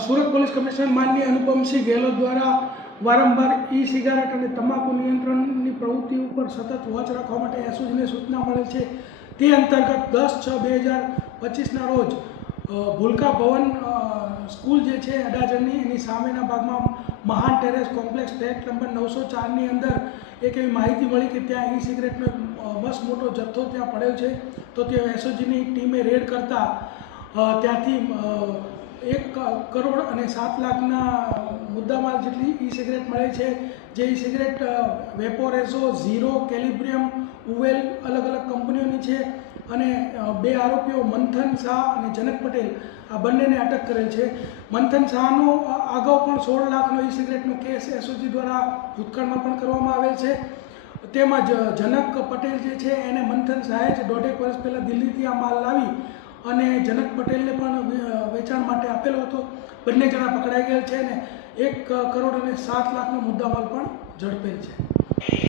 Surat police commissioner માનનીય અનુપમસિંહ ગેહલોત દ્વારા વારંવાર ઈ સિગારેટ અને તમાકુ નિયંત્રણની પ્રવૃત્તિ ઉપર સતત વોચ રાખવા માટે એસઓજીને સૂચના મળે છે. તે અંતર્ગત 10/6/2025ના રોજ ભૂલકા ભવન સ્કૂલ જે છે અડાજણની એની સામેના ભાગમાં મહાન ટેરેસ કોમ્પ્લેક્સ ફ્લેટ નંબર 904ની અંદર એક એવી માહિતી મળી કે ત્યાં ઈ સિગારેટનો મસ્ત મોટો જથ્થો ત્યાં પડેલ છે. તો તે એસઓજીની ટીમે રેડ કરતા ત્યાંથી 1 કરોડ અને 7 લાખના મુદ્દામાલ જેટલી ઈ સિગરેટ મળે છે. જે ઈ સિગરેટ વેપોરેઝો, ઝીરો, કેલિબ્રિયમ, ઉવેલ અલગ અલગ કંપનીઓની છે અને 2 આરોપીઓ મંથન શાહ અને જનક પટેલ આ બંનેને અટક કરેલ છે. મંથન શાહનો અગાઉ પણ 16 લાખનો ઈ સિગરેટનો કેસ એસઓજી દ્વારા ભૂતકાળમાં પણ કરવામાં આવેલ છે. તેમજ જનક પટેલ જે છે એને મંથન શાહે જ 1.5 વર્ષ પહેલાં દિલ્હીથી આ માલ લાવી અને જનક પટેલને પણ વેચાણ માટે આપેલો હતો. બંને જણા પકડાઈ ગયેલ છે અને 1 કરોડ અને 7 લાખનો મુદ્દામાલ પણ ઝડપેલ છે.